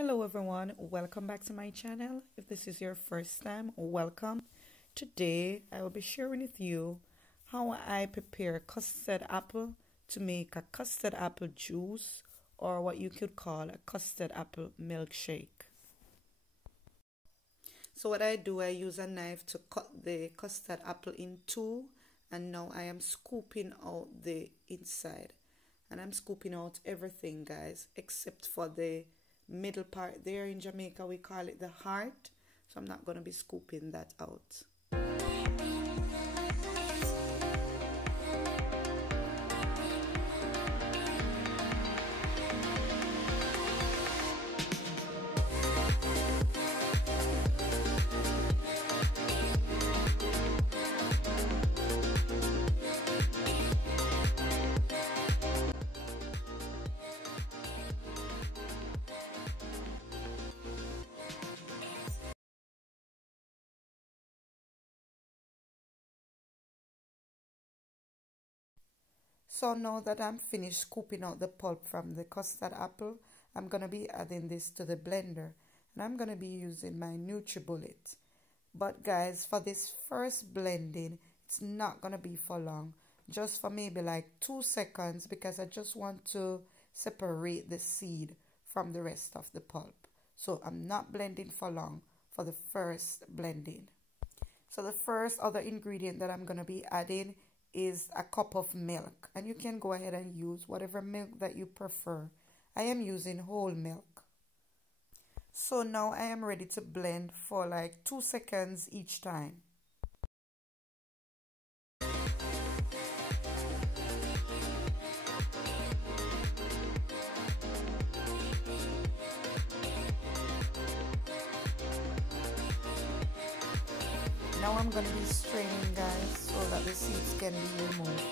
Hello everyone, welcome back to my channel. If this is your first time, welcome. Today I will be sharing with you how I prepare custard apple to make a custard apple juice, or what you could call a custard apple milkshake. So what I do, I use a knife to cut the custard apple in two, and now I am scooping out the inside. And I'm scooping out everything, guys, except for the middle part there. In Jamaica we call it the heart, so I'm not going to be scooping that out. So now that I'm finished scooping out the pulp from the custard apple, I'm going to be adding this to the blender. And I'm going to be using my NutriBullet. But guys, for this first blending, it's not going to be for long. Just for maybe like 2 seconds, because I just want to separate the seed from the rest of the pulp. So I'm not blending for long for the first blending. So the first other ingredient that I'm going to be adding is a cup of milk, and you can go ahead and use whatever milk that you prefer. I am using whole milk. So now I am ready to blend for like 2 seconds each time. Now I'm going to be straining, guys, so that the seeds can be removed.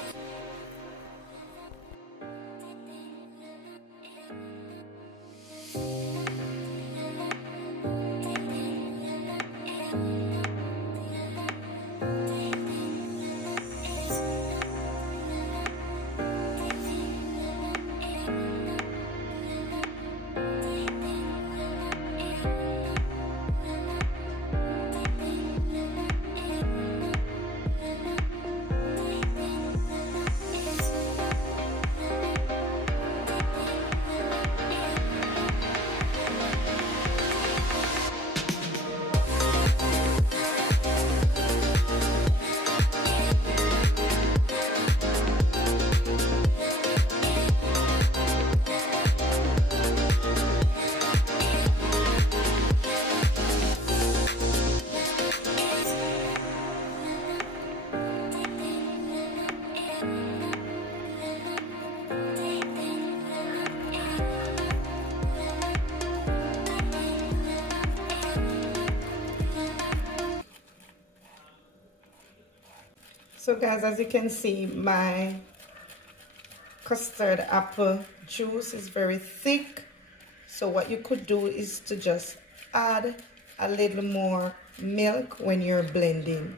So guys, as you can see, my custard apple juice is very thick. So what you could do is to just add a little more milk when you're blending.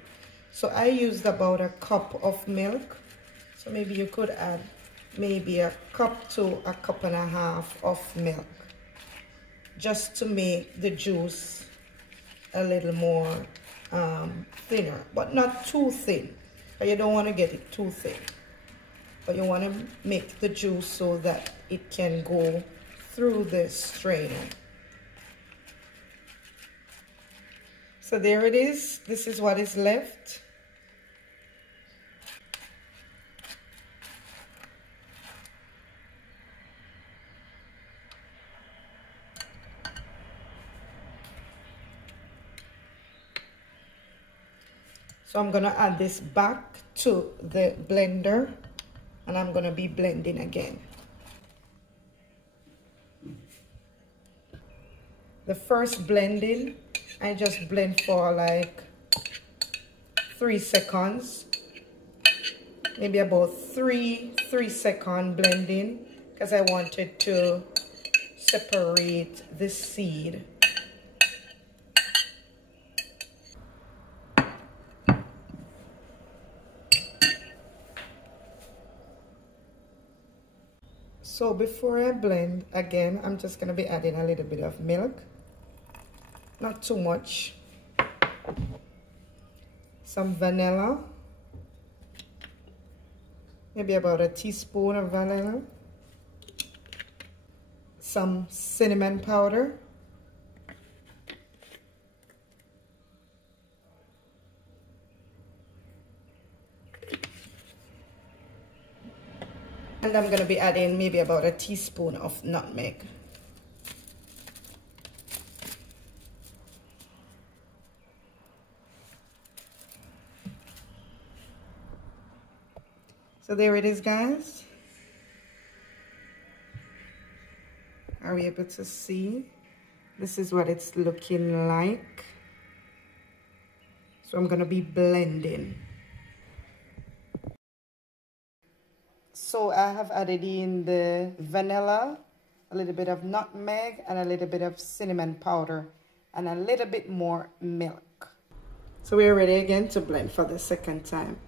So I used about a cup of milk. So maybe you could add maybe a cup to a cup and a half of milk, just to make the juice a little more thinner, but not too thin. You don't want to get it too thick, but you want to make the juice so that it can go through the strainer. So there it is. This is what is left. So I'm going to add this back to the blender, and I'm going to be blending again. The first blending, I just blend for like 3 seconds. Maybe about 3-second blending, because I wanted to separate the seed. So before I blend, again, I'm just going to be adding a little bit of milk. Not too much. Some vanilla. Maybe about a teaspoon of vanilla. Some cinnamon powder. And I'm going to be adding maybe about a teaspoon of nutmeg. So there it is, guys. Are we able to see? This is what it's looking like. So I'm going to be blending. So I have added in the vanilla, a little bit of nutmeg, and a little bit of cinnamon powder, and a little bit more milk. So we're ready again to blend for the second time.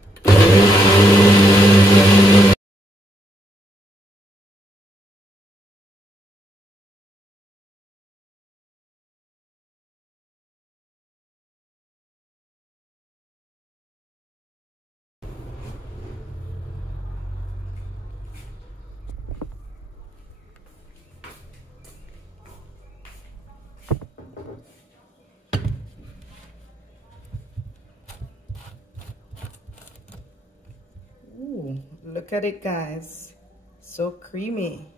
Ooh, look at it, guys. So creamy.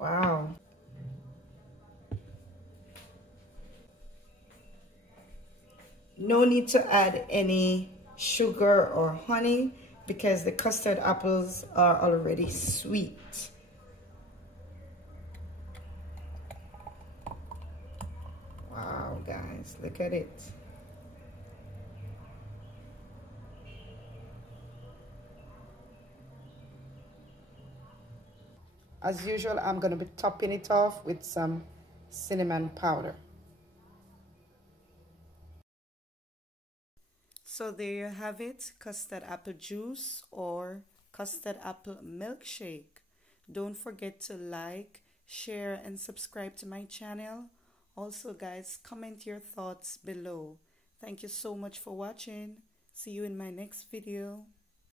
Wow. No need to add any sugar or honey because the custard apples are already sweet. Wow, guys, look at it. As usual, I'm going to be topping it off with some cinnamon powder. So there you have it, custard apple juice or custard apple milkshake. Don't forget to like, share, and subscribe to my channel. Also, guys, comment your thoughts below. Thank you so much for watching. See you in my next video.